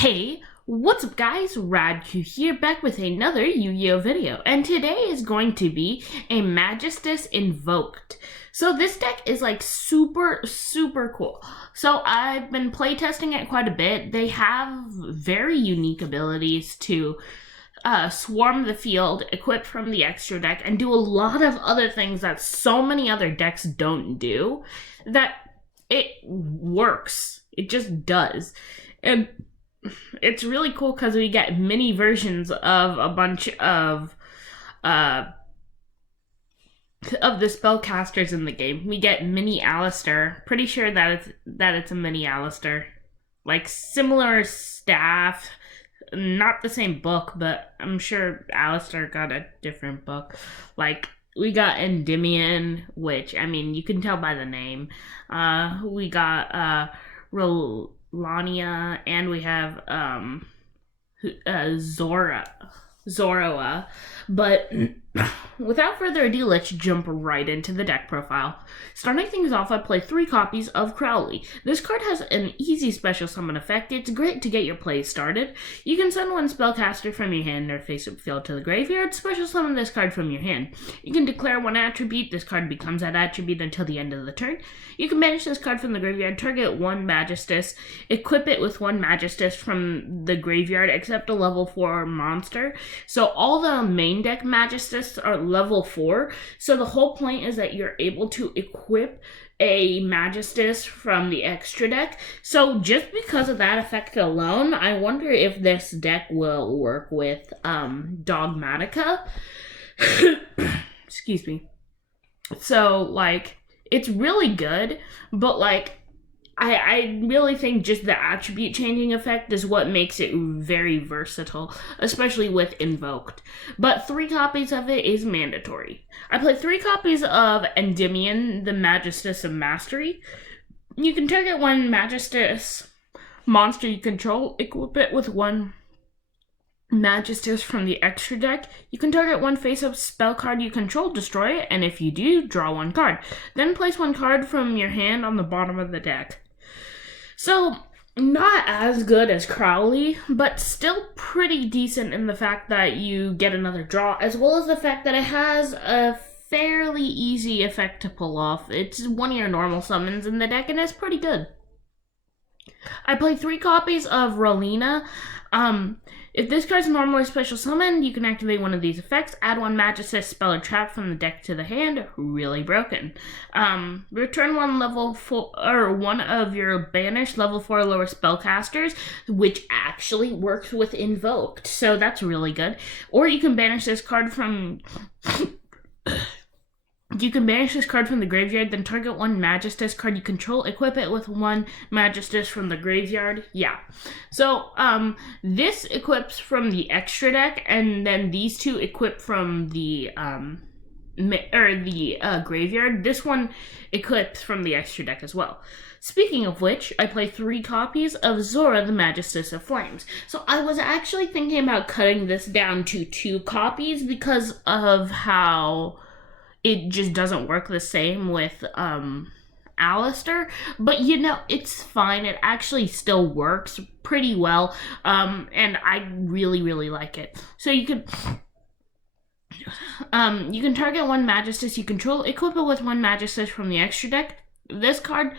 Hey, what's up guys? Radku here, back with another Yu-Gi-Oh video, and today is going to be a Magistus Invoked. So this deck is like super cool. So I've been playtesting it quite a bit. They have very unique abilities to swarm the field, equip from the extra deck, and do a lot of other things that so many other decks don't do, that it works. It just does. And it's really cool because we get mini versions of a bunch of the spellcasters in the game. We get mini Alistair. Pretty sure that it's a mini Alistair. Like similar staff, not the same book, but I'm sure Alistair got a different book. Like we got Endymion, which I mean you can tell by the name. We got Lania, and we have Zoroa. But without further ado, let's jump right into the deck profile. Starting things off, I play 3 copies of Crowley. This card has an easy special summon effect. It's great to get your plays started. You can send one spellcaster from your hand or face-up field to the graveyard, special summon this card from your hand. You can declare one attribute. This card becomes that attribute until the end of the turn. You can banish this card from the graveyard, target one Magistus, equip it with one Magistus from the graveyard, except a level 4 monster. So all the main deck Magistus are level 4. So the whole point is that you're able to equip a Magistus from the extra deck. So just because of that effect alone, I wonder if this deck will work with Dogmatica. Excuse me. So, like, it's really good, but, like, I really think just the attribute changing effect is what makes it very versatile, especially with Invoked. But 3 copies of it is mandatory. I play 3 copies of Endymion, the Magistus of Mastery. You can target one Magistus monster you control, equip it with one Magistus from the extra deck. You can target one face-up spell card you control, destroy it, and if you do, draw one card. Then place one card from your hand on the bottom of the deck. So, not as good as Crowley, but still pretty decent in the fact that you get another draw, as well as the fact that it has a fairly easy effect to pull off. It's one of your normal summons in the deck, and it's pretty good. I play 3 copies of Rolina. If this card's normally special summoned, you can activate one of these effects. Add one Magistus spell or trap from the deck to the hand. Really broken. Return one level 4 or one of your banished level 4 or lower spellcasters, which actually works with Invoked. So that's really good. Or you can banish this card from the graveyard, then target one Magistus card you control, equip it with one Magistus from the graveyard. Yeah. So, this equips from the extra deck, and then these 2 equip from the, graveyard. This one equips from the extra deck as well. Speaking of which, I play 3 copies of Zora, the Magistus of Flames. So I was actually thinking about cutting this down to 2 copies because of how it just doesn't work the same with Alistair, but you know, it's fine. It actually still works pretty well, and I really like it. So you can target one Magistus you control, equip it with one Magistus from the extra deck. This card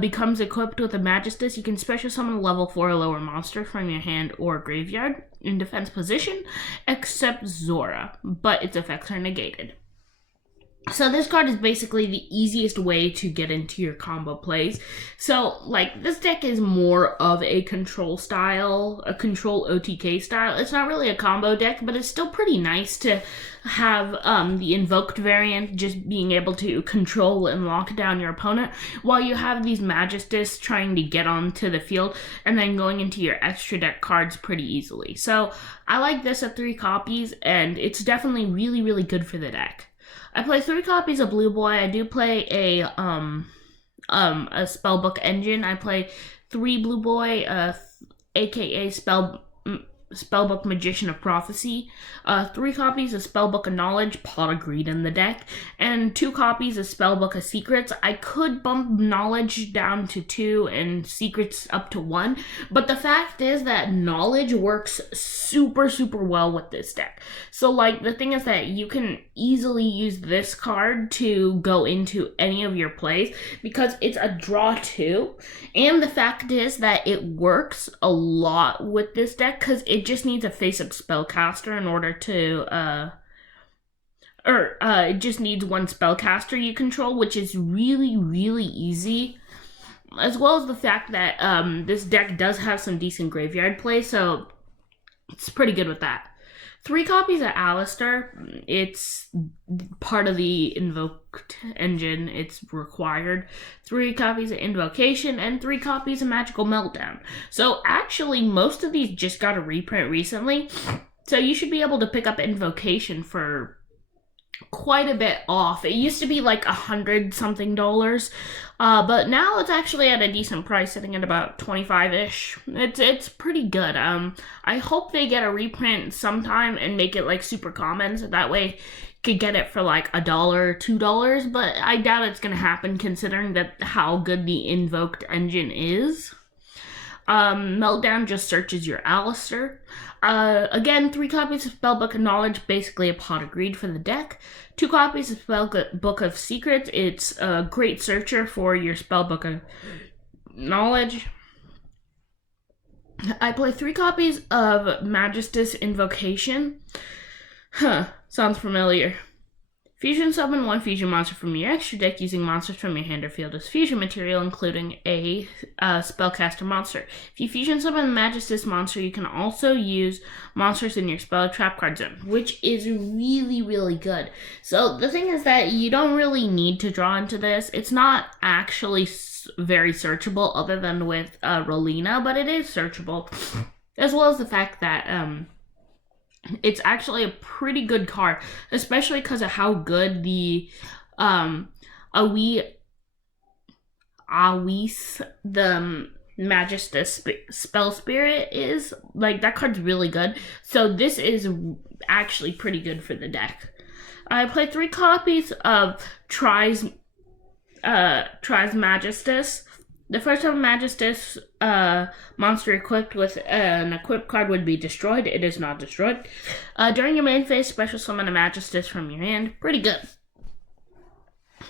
becomes equipped with a Magistus. You can special summon a level 4 or lower monster from your hand or graveyard in defense position, except Zora, but its effects are negated. So this card is basically the easiest way to get into your combo plays. So, like, this deck is more of a control style, a control OTK style. It's not really a combo deck, but it's still pretty nice to have the Invoked variant just being able to control and lock down your opponent, while you have these Magistus trying to get onto the field and then going into your extra deck cards pretty easily. So, I like this at 3 copies, and it's definitely really good for the deck. I play 3 copies of Blue Boy. I do play a spellbook engine. I play 3 Blue Boy, aka Spellbook Magician of Prophecy, 3 copies of Spellbook of Knowledge, Pot of Greed in the deck, and 2 copies of Spellbook of Secrets. I could bump Knowledge down to 2 and Secrets up to 1, but the fact is that Knowledge works super, super well with this deck. So, like, the thing is that you can easily use this card to go into any of your plays because it's a draw 2, and the fact is that it works a lot with this deck because it just needs a face-up spellcaster in order to, it just needs 1 spellcaster you control, which is really, really easy. As well as the fact that this deck does have some decent graveyard play, so it's pretty good with that. 3 copies of Alistair. It's part of the Invoked engine. It's required. 3 copies of Invocation and 3 copies of Magical Meltdown. So actually, most of these just got a reprint recently. So you should be able to pick up Invocation for quite a bit off. It used to be like $100-something, but now it's actually at a decent price, sitting at about 25-ish. It's pretty good. I hope they get a reprint sometime and make it like super common, so that way you could get it for like $1 or $2, but I doubt it's gonna happen considering that how good the Invoked engine is. Meltdown just searches your Alistair. Again, 3 copies of Spellbook of Knowledge, basically a Pot of Greed for the deck. 2 copies of Spellbook of Secrets. It's a great searcher for your Spellbook of Knowledge. I play 3 copies of Magistus Invocation. Sounds familiar. Fusion summon 1 fusion monster from your extra deck using monsters from your hand or field as fusion material, including a spellcaster monster. If you fusion summon a Magistus monster, you can also use monsters in your spell trap card zone, which is really, really good. So the thing is that you don't really need to draw into this. It's not actually very searchable other than with Rolina, but it is searchable. As well as the fact that it's actually a pretty good card, especially because of how good the Awis, the Magistus Spell Spirit is. Like, that card's really good. So this is actually pretty good for the deck. I play 3 copies of Tries Magistus. The first time Magistus monster equipped with an equipped card would be destroyed. It is not destroyed. During your main phase, special summon a Magistus from your hand. Pretty good.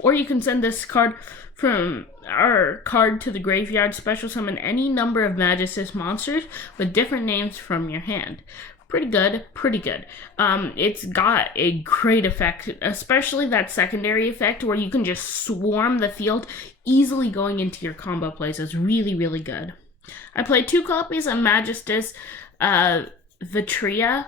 Or you can send this card from our card to the graveyard, special summon any number of Magistus monsters with different names from your hand. Pretty good, pretty good. It's got a great effect, especially that secondary effect where you can just swarm the field, easily going into your combo plays. Is really, really good. I played 2 copies of Magistus Vitria.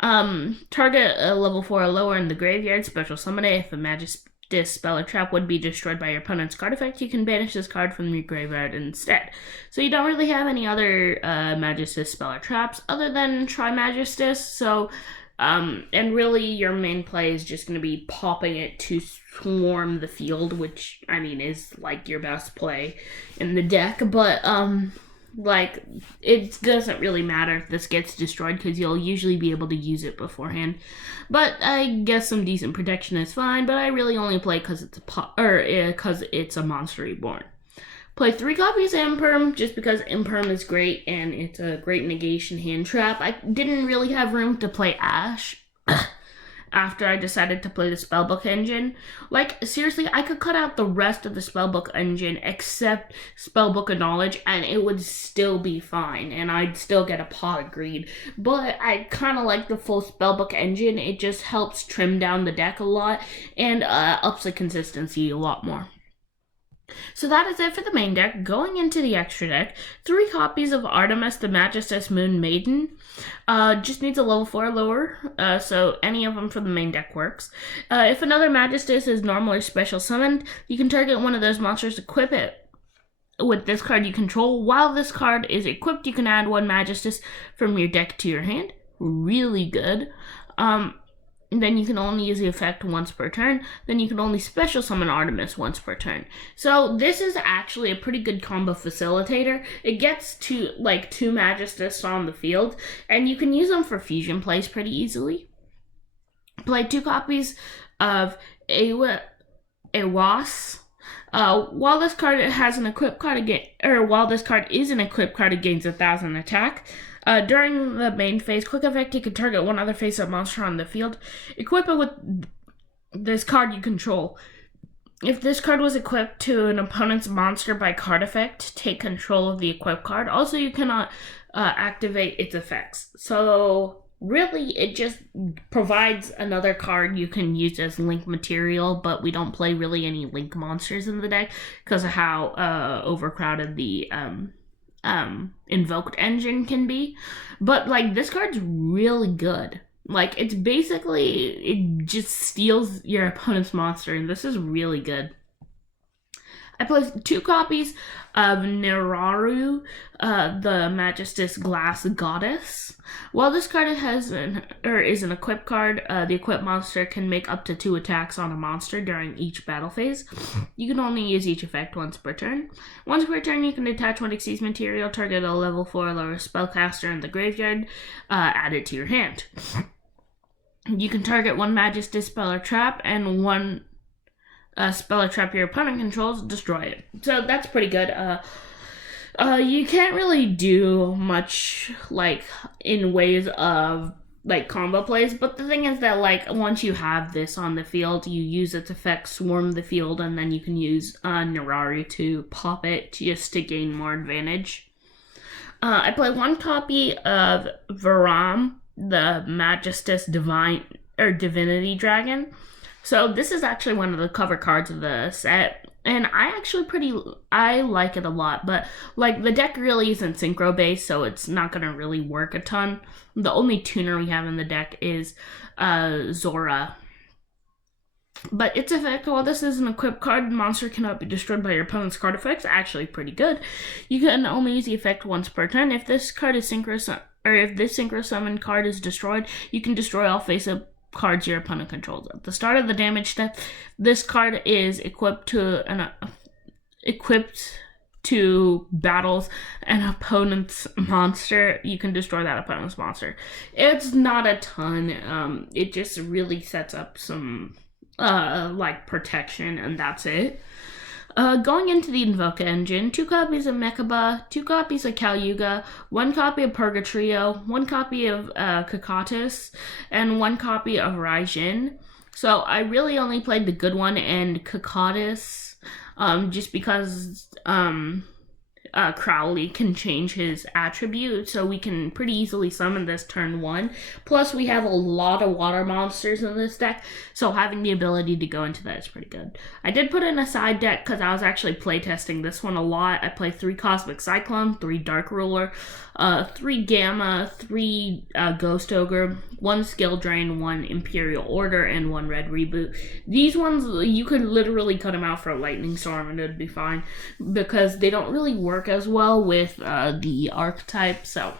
Target a level 4 or lower in the graveyard, special summon it. If a Magistus spell or trap would be destroyed by your opponent's card effect, you can banish this card from your graveyard instead. So you don't really have any other Magistus spell or traps other than Try Magistus. So, and really your main play is just going to be popping it to swarm the field, which, I mean, is like your best play in the deck. But, like, it doesn't really matter if this gets destroyed because you'll usually be able to use it beforehand. But I guess some decent protection is fine, but I really only play because it's a Monster Reborn. Play 3 copies of Imperm just because Imperm is great and it's a great negation hand trap. I didn't really have room to play Ash after I decided to play the Spellbook engine. Like, seriously, I could cut out the rest of the Spellbook engine except Spellbook of Knowledge and it would still be fine and I'd still get a Pot of Greed. But I kind of like the full Spellbook engine. It just helps trim down the deck a lot and ups the consistency a lot more. So that is it for the main deck. Going into the extra deck, 3 copies of Artemis the Magistus Moon Maiden. Just needs a level 4 or lower, so any of them for the main deck works. If another Magistus is normal or special summoned, you can target one of those monsters, equip it with this card you control. While this card is equipped, you can add 1 Magistus from your deck to your hand. Really good. then you can only use the effect once per turn. Then you can only special summon Artemis once per turn. So this is actually a pretty good combo facilitator. It gets to like 2 Magistus on the field, and you can use them for fusion plays pretty easily. Play 2 copies of Awsome. While this card has an equipped card while this card is an equipped card, it gains 1,000 attack. During the main phase, quick effect, you can target one other face-up monster on the field. Equip it with this card you control. If this card was equipped to an opponent's monster by card effect, take control of the equipped card. Also, you cannot activate its effects. So really, it just provides another card you can use as link material, but we don't play really any link monsters in the deck because of how overcrowded the Invoked engine can be. But like, this card's really good. Like, it's basically, it just steals your opponent's monster, and this is really good. I play 2 copies of Niraru, the Magistus Glass Goddess. While this card is an equipped card, the equipped monster can make up to 2 attacks on a monster during each battle phase. You can only use each effect once per turn. Once per turn, you can attach 1 Xyz material, target a level 4 or lower spellcaster in the graveyard, add it to your hand. You can target 1 Magistus spell or trap, and 1 spell or trap your opponent controls, destroy it. So that's pretty good. You can't really do much like in ways of like combo plays, but the thing is that like once you have this on the field, you use its effect, swarm the field, and then you can use Niraru to pop it just to gain more advantage. I play 1 copy of Varam, the Magistus Divinity Dragon. So this is actually one of the cover cards of the set, and I like it a lot, but like the deck really isn't synchro based, so it's not going to really work a ton. The only tuner we have in the deck is Zora. But its effect, while this is an equipped card, the monster cannot be destroyed by your opponent's card effects. Actually pretty good. You can only use the effect once per turn. If this card is if this synchro summon card is destroyed, you can destroy all face-up cards your opponent controls. At the start of the damage step, this card is equipped to battles an opponent's monster. You can destroy that opponent's monster. It's not a ton. It just really sets up some like protection, and that's it. Going into the Invoke engine, 2 copies of Mechaba, 2 copies of Kalyuga, 1 copy of Purgatrio, 1 copy of Kakatus, and 1 copy of Raijin. So I really only played the good one and Kakatus, just because Crowley can change his attribute, so we can pretty easily summon this turn 1. Plus, we have a lot of water monsters in this deck, so having the ability to go into that is pretty good. I did put in a side deck because I was actually playtesting this one a lot. I played 3 Cosmic Cyclone, 3 Dark Ruler, 3 Gamma, 3 Ghost Ogre, 1 Skill Drain, 1 Imperial Order, and 1 Red Reboot. These ones, you could literally cut them out for a Lightning Storm and it'd be fine, because they don't really work as well with the archetype. So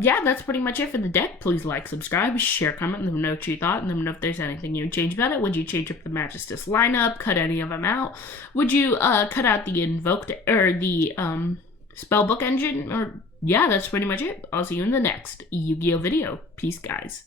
yeah, that's pretty much it for the deck. Please like, subscribe, share, comment, let me know what you thought, and let me know if there's anything you would change about it. Would you change up the Magistus lineup, cut any of them out? Would you cut out the Invoked or the Spellbook engine? Or yeah, that's pretty much it. I'll see you in the next Yu-Gi-Oh video. Peace, guys.